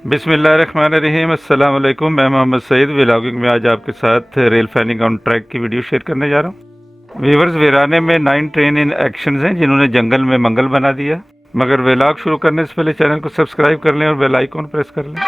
बिस्मिल्लाहिर्रहमानिर्रहीम। अस्सलाम वालेकुम। मैं मोहम्मद सईद व्लॉगिंग में आज आपके साथ रेल फैनिंग ऑन ट्रैक की वीडियो शेयर करने जा रहा हूँ। वीवर्स, वीराने में 9 ट्रेन इन एक्शन हैं जिन्होंने जंगल में मंगल बना दिया। मगर व्लॉग शुरू करने से पहले चैनल को सब्सक्राइब कर लें और बेल आइकॉन प्रेस कर लें।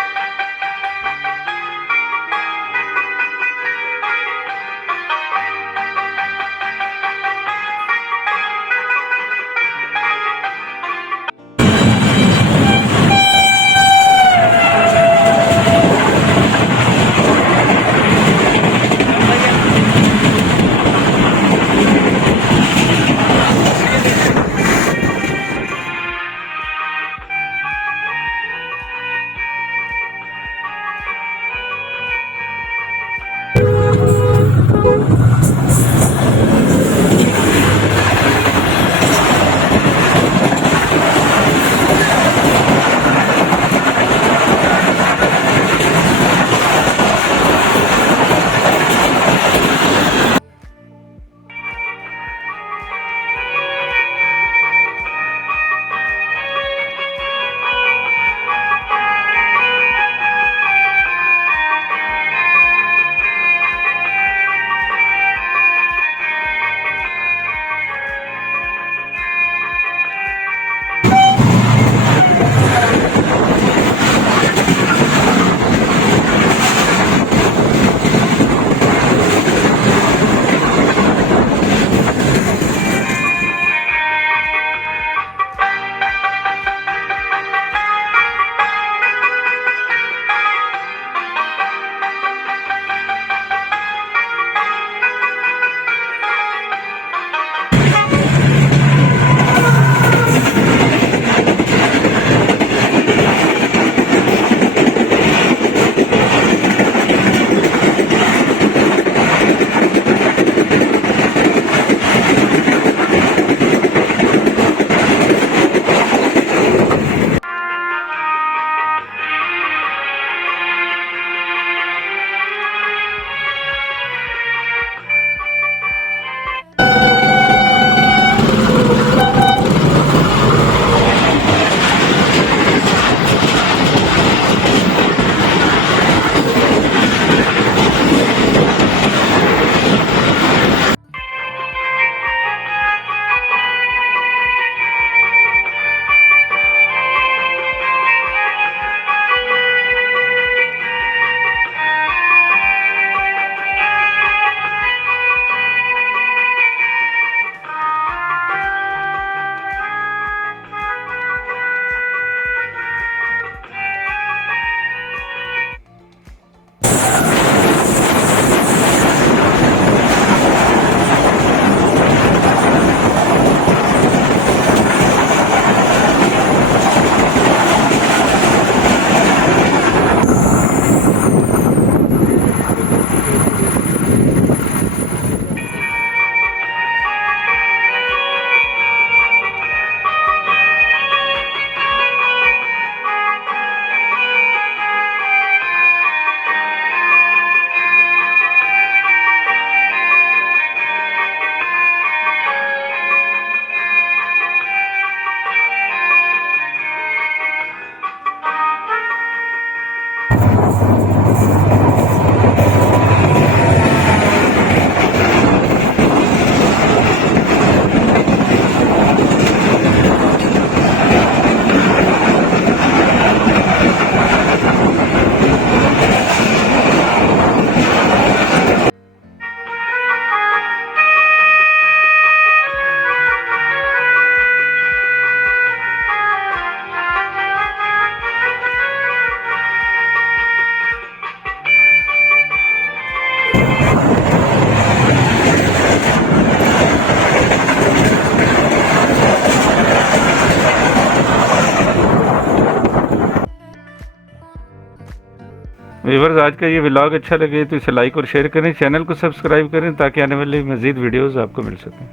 व्यूअर्स, आज का ये व्लॉग अच्छा लगे तो इसे लाइक और शेयर करें, चैनल को सब्सक्राइब करें ताकि आने वाली मज़ीद वीडियोज़ आपको मिल सकें।